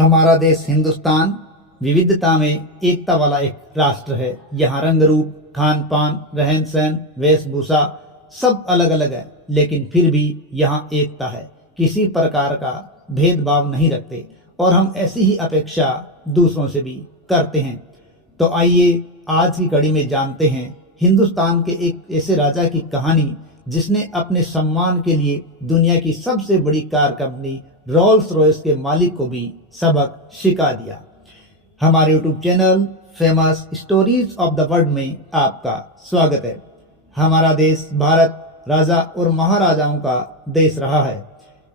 हमारा देश हिंदुस्तान विविधता में एकता वाला एक राष्ट्र है। यहाँ रंग रूप, खान पान, रहन सहन, वेशभूषा सब अलग अलग है, लेकिन फिर भी यहाँ एकता है। किसी प्रकार का भेदभाव नहीं रखते और हम ऐसी ही अपेक्षा दूसरों से भी करते हैं। तो आइए आज की कड़ी में जानते हैं हिंदुस्तान के एक ऐसे राजा की कहानी जिसने अपने सम्मान के लिए दुनिया की सबसे बड़ी कार कंपनी रोल्स रॉयस के मालिक को भी सबक सिखा दिया। हमारे YouTube channel famous stories of the world में आपका स्वागत है। हमारा देश भारत राजा और महाराजाओं का देश रहा है।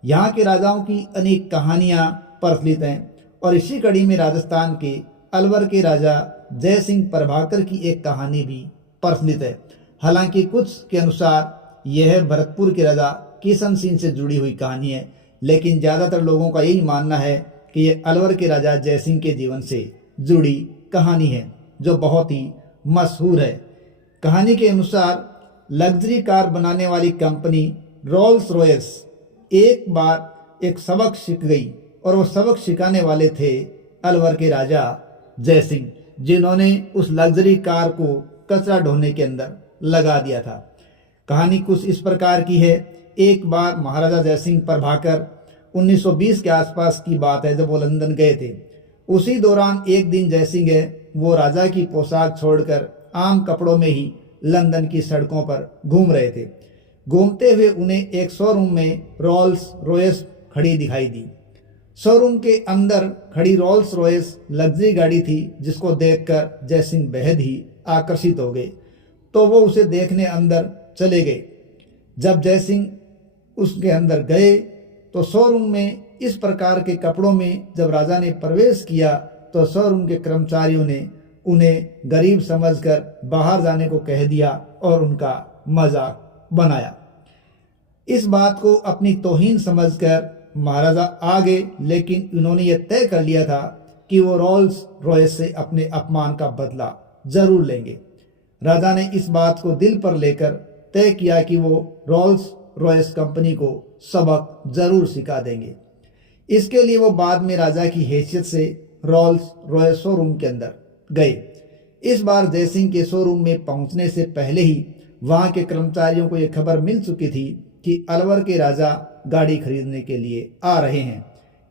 यहाँ के राजाओं की अनेक कहानियाँ प्रचलित हैं और इसी कड़ी में राजस्थान के अलवर के राजा जय सिंह प्रभाकर की एक कहानी भी प्रचलित है। हालांकि कुछ के अनुसार यह भरतपुर के राजा किशन सिंह से जुड़ी हुई कहानी है, लेकिन ज़्यादातर लोगों का यही मानना है कि यह अलवर के राजा जय सिंह के जीवन से जुड़ी कहानी है, जो बहुत ही मशहूर है। कहानी के अनुसार लग्जरी कार बनाने वाली कंपनी रोल्स रॉयस एक बार एक सबक सीख गई और वो सबक सिखाने वाले थे अलवर के राजा जय सिंह, जिन्होंने उस लग्जरी कार को कचरा ढोने के अंदर लगा दिया था। कहानी कुछ इस प्रकार की है। एक बार महाराजा जय सिंह प्रभाकर 1920 के आसपास की बात है, जब वो लंदन गए थे। उसी दौरान एक दिन जय सिंह वो राजा की पोशाक छोड़कर आम कपड़ों में ही लंदन की सड़कों पर घूम रहे थे। घूमते हुए उन्हें एक शोरूम में रोल्स रॉयस खड़ी दिखाई दी। शोरूम के अंदर खड़ी रोल्स रॉयस लग्जरी गाड़ी थी, जिसको देखकर जय सिंह बेहद ही आकर्षित हो गए, तो वो उसे देखने अंदर चले गए। जब जय सिंह उसके अंदर गए तो शोरूम में इस प्रकार के कपड़ों में जब राजा ने प्रवेश किया तो शोरूम के कर्मचारियों ने उन्हें गरीब समझकर बाहर जाने को कह दिया और उनका मजाक बनाया। इस बात को अपनी तौहीन समझकर महाराजा आ गए, लेकिन उन्होंने यह तय कर लिया था कि वो रोल्स रॉयस से अपने अपमान का बदला जरूर लेंगे। राजा ने इस बात को दिल पर लेकर तय किया कि वो रोल्स रॉयस कंपनी को सबक जरूर सिखा देंगे। इसके लिए वो बाद में राजा की हैसियत से रोल्स रॉयस शोरूम के अंदर गए। इस बार जय सिंह के शोरूम में पहुंचने से पहले ही वहां के कर्मचारियों को यह खबर मिल चुकी थी कि अलवर के राजा गाड़ी खरीदने के लिए आ रहे हैं।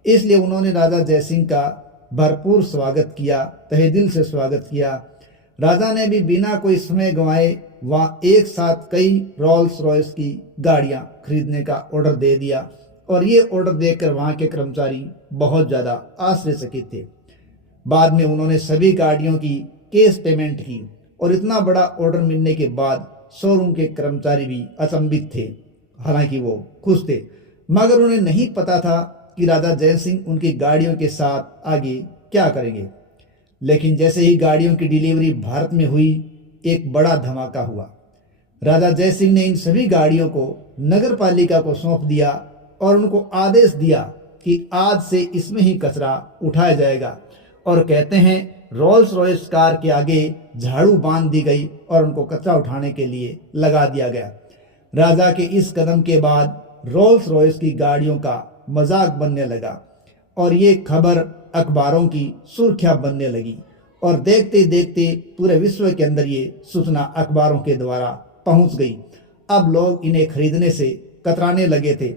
इसलिए उन्होंने राजा जय सिंह का भरपूर स्वागत किया, तहे दिल से स्वागत किया। राजा ने भी बिना कोई समय गंवाए वहां एक साथ कई रोल्स रॉयस की गाड़ियां खरीदने का ऑर्डर दे दिया और ये ऑर्डर देकर वहां के कर्मचारी बहुत ज़्यादा आश्चर्यचकित थे। बाद में उन्होंने सभी गाड़ियों की कैश पेमेंट की और इतना बड़ा ऑर्डर मिलने के बाद शोरूम के कर्मचारी भी अचंभित थे। हालांकि वो खुश थे, मगर उन्हें नहीं पता था कि राजा जय सिंह उनकी गाड़ियों के साथ आगे क्या करेंगे। लेकिन जैसे ही गाड़ियों की डिलीवरी भारत में हुई, एक बड़ा धमाका हुआ। राजा जय सिंह ने इन सभी गाड़ियों को नगर पालिका को सौंप दिया और उनको आदेश दिया कि आज से इसमें ही कचरा उठाया जाएगा। और कहते हैं रोल्स रॉयस कार के आगे झाड़ू बांध दी गई और उनको कचरा उठाने के लिए लगा दिया गया। राजा के इस कदम के बाद रोल्स रॉयस की गाड़ियों का मजाक बनने लगा और ये खबर अखबारों की सुर्खियां बनने लगी और देखते देखते पूरे विश्व के अंदर ये सूचना अखबारों के द्वारा पहुंच गई। अब लोग इन्हें खरीदने से कतराने लगे थे।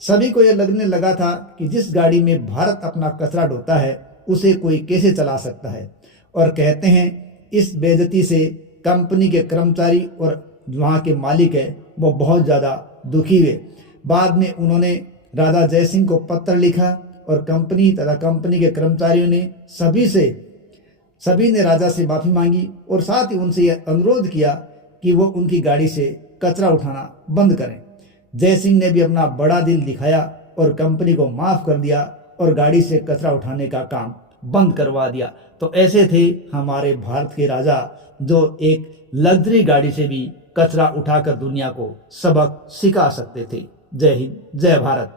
सभी को यह लगने लगा था कि जिस गाड़ी में भारत अपना कचरा ढोता है उसे कोई कैसे चला सकता है। और कहते हैं इस बेइज्जती से कंपनी के कर्मचारी और वहाँ के मालिक है वो बहुत ज़्यादा दुखी हुए। बाद में उन्होंने राजा जय सिंह को पत्र लिखा और कंपनी तथा कंपनी के कर्मचारियों ने सभी ने राजा से माफ़ी मांगी और साथ ही उनसे यह अनुरोध किया कि वो उनकी गाड़ी से कचरा उठाना बंद करें। जय सिंह ने भी अपना बड़ा दिल दिखाया और कंपनी को माफ़ कर दिया और गाड़ी से कचरा उठाने का काम बंद करवा दिया। तो ऐसे थे हमारे भारत के राजा, जो एक लग्जरी गाड़ी से भी कचरा उठाकर दुनिया को सबक सिखा सकते थे। जय हिंद, जय भारत।